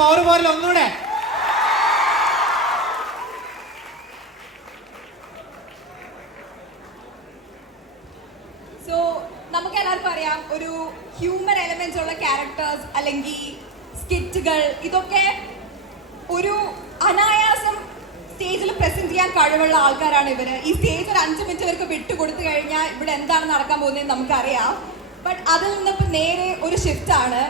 Power പോരല്ലോ ഒന്നുകൂടെ. So നമുക്ക് എല്ലാവർക്കും അറിയാം, ഒരു ഹ്യൂമൻ എലമെന്റ്സ് ഉള്ള ക്യാരക്ടേഴ്സ് അല്ലെങ്കിൽ സ്കിറ്റുകൾ, ഇതൊക്കെ ഒരു അനായാസം സ്റ്റേജിൽ പ്രസന്റ് ചെയ്യാൻ കഴിവുള്ള ആൾക്കാരാണ് ഇവര്. ഈ സ്റ്റേജ് ഒരു 5 മിനിറ്റ് ഇവർക്ക് വിട്ടുകൊടുത്തു കഴിഞ്ഞാൽ ഇവിടെ എന്താണ് നടക്കാൻ പോകുന്നത് നമുക്കറിയാം. ബട്ട് അതിൽ നിന്നിപ്പോൾ നേരെ ഒരു ഷിഫ്റ്റ് ആണ്,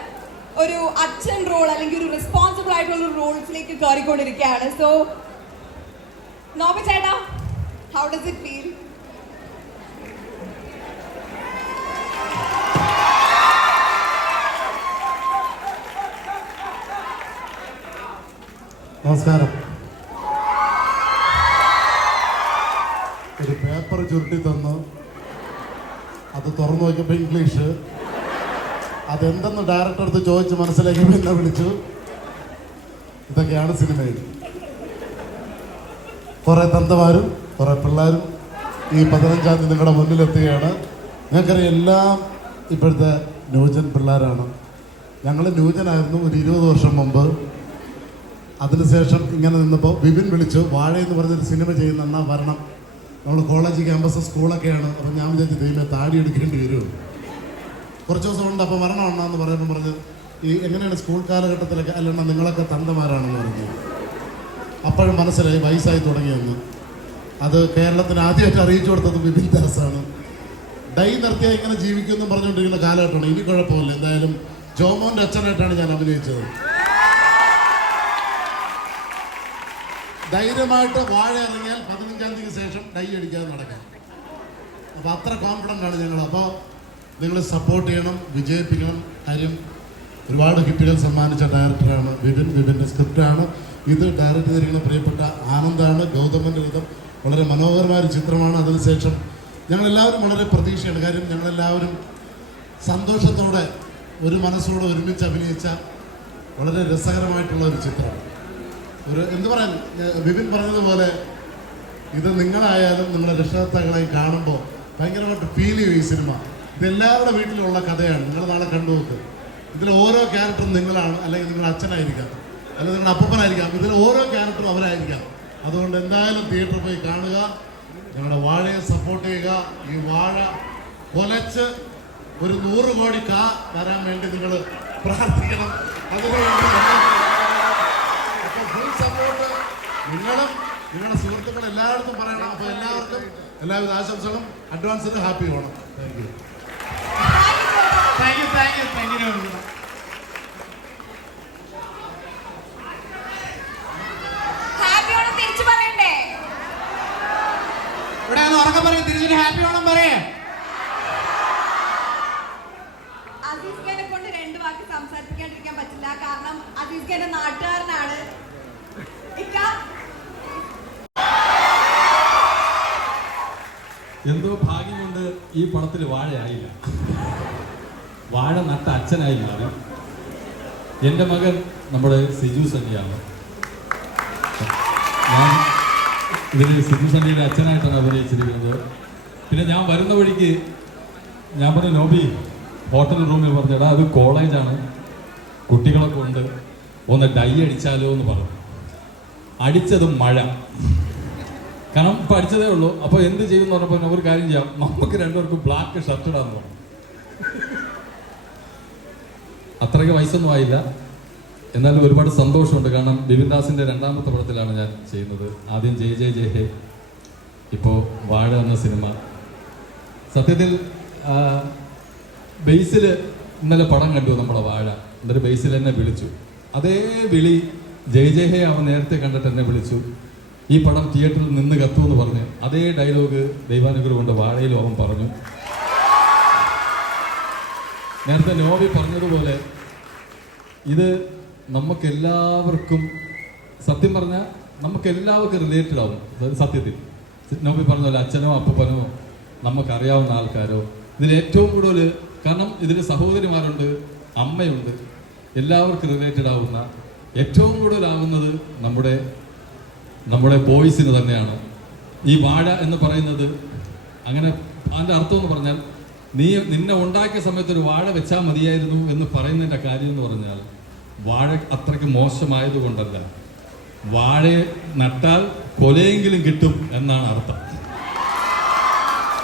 ഒരു അച്ഛൻ റോൾ അല്ലെങ്കിൽ ഒരു റെസ്പോൺസിബിൾ ആയിട്ടുള്ള ഒരു റോൾസിലേക്ക് കയറിക്കൊണ്ടിരിക്കുകയാണ്. സോ നോബി ചേട്ടാ, ഹൗ ഡസ് ഇറ്റ് ഫീൽ? നമസ്കാരം. ഒരു പേപ്പർ ചുരുട്ടി തന്ന് അത് തുറന്നു നോക്കിയപ്പോൾ ഇംഗ്ലീഷ്, അതെന്തെന്ന് ഡയറക്ടർ അടുത്ത് ചോദിച്ച് മനസ്സിലാക്കി പിന്നെ വിളിച്ചു. ഇതൊക്കെയാണ് സിനിമയിൽ. കുറേ തന്തമാരും കുറേ പിള്ളേരും ഈ 15-ാം തീയതി നിങ്ങളുടെ മുന്നിലെത്തുകയാണ്. ഞങ്ങൾക്കറിയാം എല്ലാം ഇപ്പോഴത്തെ ന്യൂജൻ പിള്ളേരാണ്. ഞങ്ങൾ ന്യൂജനായിരുന്നു ഒരു 20 വർഷം മുമ്പ്. അതിനുശേഷം ഇങ്ങനെ നിന്നപ്പോൾ വിപിൻ വിളിച്ചു, വാഴ എന്ന് പറഞ്ഞൊരു സിനിമ ചെയ്യുന്ന എന്നാ വരണം. നമ്മൾ കോളേജ് ക്യാമ്പസ് സ്കൂളൊക്കെയാണ്. അപ്പം ഞാൻ വിചാരിച്ചു ദൈവമേ താടി എടുക്കേണ്ടി വരുമോ, കുറച്ച് ദിവസം ഉണ്ട് അപ്പോൾ വരണം എന്ന് പറയുമ്പോൾ പറഞ്ഞ് ഈ എങ്ങനെയാണ് സ്കൂൾ കാലഘട്ടത്തിലൊക്കെ അല്ലെന്ന നിങ്ങളൊക്കെ തന്തമാരാണെന്ന് പറഞ്ഞു. അപ്പോഴും മനസ്സിലായി വയസ്സായി തുടങ്ങിയെന്ന്. അത് കേരളത്തിന് ആദ്യമായിട്ട് അറിയിച്ചു കൊടുത്തത് വിപിൻ ദാസാണ്. ഡൈ നിർത്തിയാൽ ഇങ്ങനെ ജീവിക്കുമെന്നും പറഞ്ഞുകൊണ്ടിരിക്കുന്ന കാലഘട്ടമാണ്. ഇനി കുഴപ്പമില്ല, എന്തായാലും ജോമോൻ്റെ അച്ഛനായിട്ടാണ് ഞാൻ അഭിനയിച്ചത്. ധൈര്യമായിട്ട് വാഴ ഇറങ്ങിയാൽ 15-ാം തീയതിക്ക് ശേഷം ഡൈ അടിക്കാതെ നടക്കാം. അപ്പോൾ അത്ര കോൺഫിഡൻ്റ് ആണ് ഞങ്ങൾ. അപ്പോൾ നിങ്ങൾ സപ്പോർട്ട് ചെയ്യണം, വിജയിപ്പിക്കണം. കാര്യം ഒരുപാട് ഹിറ്റുകൾ സമ്മാനിച്ച ഡയറക്ടറാണ് വിപിൻ. വിപിൻ്റെ സ്ക്രിപ്റ്റാണ് ഇത്. ഡയറക്റ്റ് ചെയ്തിരിക്കുന്ന പ്രിയപ്പെട്ട ആനന്ദാണ്. ഗൗതമൻ്റെ വിധം വളരെ മനോഹരമായ ഒരു ചിത്രമാണ്. അതിനുശേഷം ഞങ്ങളെല്ലാവരും വളരെ പ്രതീക്ഷയാണ്. കാര്യം ഞങ്ങളെല്ലാവരും സന്തോഷത്തോടെ ഒരു മനസ്സോടെ ഒരുമിച്ച് അഭിനയിച്ച വളരെ രസകരമായിട്ടുള്ള ഒരു ചിത്രം. ഒരു എന്ത് പറയാൻ, വിപിൻ പറഞ്ഞതുപോലെ ഇത് നിങ്ങളായാലും നിങ്ങളുടെ രക്ഷകർത്താക്കളായി കാണുമ്പോൾ ഭയങ്കരമായിട്ട് ഫീൽ ചെയ്യും ഈ സിനിമ. ഇതെല്ലാവരുടെ വീട്ടിലുള്ള കഥയാണ്. നിങ്ങൾ നാളെ കണ്ടു നോക്ക്. ഇതിൽ ഓരോ ക്യാരക്ടറും നിങ്ങളാണ്, അല്ലെങ്കിൽ നിങ്ങളുടെ അച്ഛനായിരിക്കാം, അല്ലെങ്കിൽ നിങ്ങളുടെ അപ്പൂപ്പനായിരിക്കാം. ഇതിൽ ഓരോ ക്യാരക്ടറും അവരായിരിക്കാം. അതുകൊണ്ട് എന്തായാലും തിയേറ്ററിൽ പോയി കാണുക, ഞങ്ങളുടെ വാഴയെ സപ്പോർട്ട് ചെയ്യുക. ഈ വാഴ കൊലച്ച് ഒരു 100 കോടി വരാൻ വേണ്ടി നിങ്ങൾ പ്രാർത്ഥിക്കണം. അതിനുവേണ്ടി ഫുൾ സപ്പോർട്ട് നിങ്ങളും നിങ്ങളുടെ സുഹൃത്തുക്കൾ എല്ലായിടത്തും പറയണം. അപ്പോൾ എല്ലാവർക്കും എല്ലാവിധ ആശംസകളും. അഡ്വാൻസിന് ഹാപ്പി ഓണം. Thank you. ഇവിടെ ഉറക്കം പറയും, തിരിച്ചിട്ട് ഹാപ്പി ഓണം പറയേ. അസീസ് ഖാനെ കൊണ്ട് 2 വാക്ക് സംസാരിപ്പിക്കാണ്ടിരിക്കാൻ പറ്റില്ല. കാരണം അസീസ് ഖാന്റെ നാട്ടുകാരനാണ്. എന്തോ ഭാഗ്യം കൊണ്ട് ഈ പടത്തിൽ വാഴയായില്ല. വാഴ നട്ട അച്ഛനായില്ല. എൻ്റെ മകൻ നമ്മുടെ സിജു സണ്ണിയാണ്. ഞാൻ ഇതിൽ സിജു സണ്ണിയുടെ അച്ഛനായിട്ടാണ് അഭിനയിച്ചിരിക്കുന്നത്. പിന്നെ ഞാൻ വരുന്ന വഴിക്ക് ഞാൻ പറഞ്ഞു, നോബി ഹോട്ടൽ റൂമിൽ പറഞ്ഞടാ അത് കോളേജാണ്, കുട്ടികളൊക്കെ ഉണ്ട്, ഒന്ന് ഡൈ അടിച്ചാലോ എന്ന് പറഞ്ഞു. അടിച്ചതും മഴ. കാരണം ഇപ്പം അടിച്ചതേ ഉള്ളൂ. അപ്പോൾ എന്ത് ചെയ്യുമെന്ന് പറഞ്ഞപ്പോൾ ഒരു കാര്യം ചെയ്യാം, നമുക്ക് 2 പേർക്കും ബ്ലാക്ക് ഷർട്ട് ഇടാന്ന് പറഞ്ഞു. അത്രയ്ക്ക് വയസ്സൊന്നും ആയില്ല, എന്നാലും ഒരുപാട് സന്തോഷമുണ്ട്. കാരണം ബിപിൻദാസിൻ്റെ 2ാമത്തെ പടത്തിലാണ് ഞാൻ ചെയ്യുന്നത്. ആദ്യം ജയ് ജയ് ജയ് ഹേ, ഇപ്പോൾ വാഴ എന്ന സിനിമ. സത്യത്തിൽ ബേസിൽ ഇന്നലെ പടം കണ്ടു നമ്മുടെ വാഴ. എന്നിട്ട് ബേസിൽ എന്നെ വിളിച്ചു. അതേ വിളി ജയ് ജയ് ഹേ അവൻ നേരത്തെ കണ്ടിട്ട് എന്നെ വിളിച്ചു. ഈ പടം തിയേറ്ററിൽ നിന്ന് കത്തുമെന്ന് പറഞ്ഞ് അതേ ഡയലോഗ് ദൈവാനുഗ്രഹം കൊണ്ട് വാഴയിലും അവൻ പറഞ്ഞു. നേരത്തെ നോബി പറഞ്ഞതുപോലെ ഇത് നമുക്കെല്ലാവർക്കും, സത്യം പറഞ്ഞാൽ നമുക്കെല്ലാവർക്കും റിലേറ്റഡ് ആവും. സത്യത്തിൽ നോബി പറഞ്ഞ പോലെ അച്ഛനോ അപ്പനോ നമുക്കറിയാവുന്ന ആൾക്കാരോ ഇതിൽ ഏറ്റവും കൂടുതൽ, കാരണം ഇതിൽ സഹോദരിമാരുണ്ട്, അമ്മയുണ്ട്, എല്ലാവർക്കും റിലേറ്റഡ് ആവുന്ന, ഏറ്റവും കൂടുതലാവുന്നത് നമ്മുടെ ബോയ്സിന് തന്നെയാണ്. ഈ വാഴ എന്ന് പറയുന്നത് അങ്ങനെ അതിൻ്റെ അർത്ഥം എന്ന് പറഞ്ഞാൽ നിന്നെ ഉണ്ടാക്കിയ സമയത്ത് ഒരു വാഴ വെച്ചാൽ മതിയായിരുന്നു എന്ന് പറയുന്നതിൻ്റെ കാര്യം എന്ന് പറഞ്ഞാൽ വാഴ അത്രയ്ക്ക് മോശമായത് കൊണ്ടല്ല, വാഴയെ നട്ടാൽ കൊലയെങ്കിലും കിട്ടും എന്നാണ് അർത്ഥം.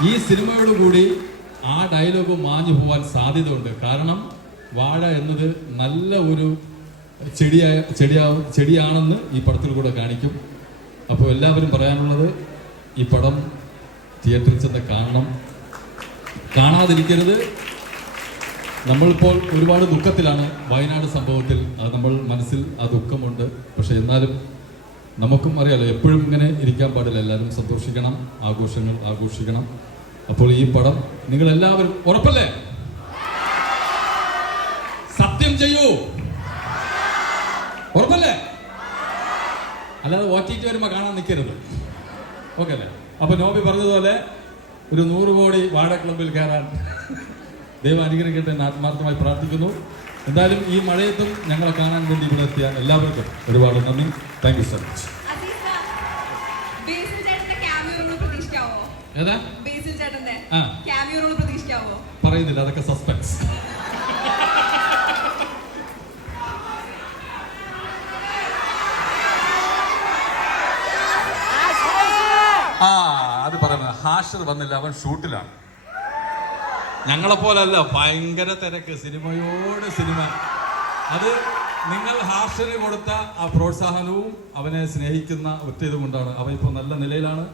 ഈ സിനിമയോടുകൂടി ആ ഡയലോഗ് മാഞ്ഞു പോകാൻ സാധ്യതയുണ്ട്. കാരണം വാഴ എന്നത് നല്ല ഒരു ചെടിയാണെന്ന് ഈ പടത്തിൽ കൂടെ കാണിക്കും. അപ്പോൾ എല്ലാവരും പറയാനുള്ളത്, ഈ പടം തിയേറ്ററിൽ ചെന്ന് കാണണം, കാണാതിരിക്കരുത്. നമ്മളിപ്പോൾ ഒരുപാട് ദുഃഖത്തിലാണ് വയനാട് സംഭവത്തിൽ. അത് നമ്മൾ മനസ്സിൽ ആ ദുഃഖമുണ്ട്. പക്ഷെ എന്നാലും നമുക്കും അറിയാലോ, എപ്പോഴും ഇങ്ങനെ ഇരിക്കാൻ പാടില്ല. എല്ലാവരും സന്തോഷിക്കണം, ആഘോഷങ്ങൾ ആഘോഷിക്കണം. അപ്പോൾ ഈ പടം നിങ്ങളെല്ലാവരും ഉറപ്പല്ലേ? സത്യം ചെയ്യൂ, ഉറപ്പല്ലേ? അല്ലാതെ OTT വരുമ്പോൾ കാണാൻ നിൽക്കരുത്. ഓക്കെ അല്ലേ? അപ്പൊ നോബി പറഞ്ഞതുപോലെ ഒരു 100 കോടി വാഴ ക്ലബിൽ കയറാൻ ദൈവം അനുഗ്രഹിക്കട്ടെ എന്ന് ആത്മാർത്ഥമായി പ്രാർത്ഥിക്കുന്നു. എന്തായാലും ഈ മഴയത്തും ഞങ്ങളെ കാണാൻ വേണ്ടി ഇവിടെ എത്തിയ എല്ലാവർക്കും ഒരുപാട് നന്ദി. Thank you so much. ഏതാ പറയുന്നില്ല, അതൊക്കെ സസ്പെൻസ്. അത് പറയുന്നത് ഹാഷർ വന്നില്ല, അവൻ ഷൂട്ടിലാണ്. ഞങ്ങളെപ്പോലല്ല, ഭയങ്കര തിരക്ക്, സിനിമയോട് സിനിമ. അത് നിങ്ങൾ ഹാഷറിന് കൊടുത്ത ആ പ്രോത്സാഹനവും അവനെ സ്നേഹിക്കുന്ന ഒറ്റ ഇത് കൊണ്ടാണ് അവൻ ഇപ്പോൾ നല്ല നിലയിലാണ്.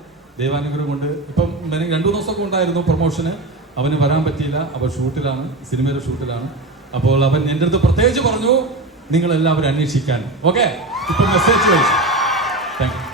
ദൈവാനുഗ്രഹം കൊണ്ട് ഇപ്പം 2 ദിവസമൊക്കെ ഉണ്ടായിരുന്നു പ്രൊമോഷന്. അവന് വരാൻ പറ്റിയില്ല, അവൻ ഷൂട്ടിലാണ്, സിനിമയുടെ ഷൂട്ടിലാണ്. അപ്പോൾ അവൻ എൻ്റെ അടുത്ത് പ്രത്യേകിച്ച് പറഞ്ഞു നിങ്ങളെല്ലാവരും അന്വേഷിക്കാൻ. ഓക്കെ, ഇപ്പം മെസ്സേജ് കഴിച്ചു. Thank you.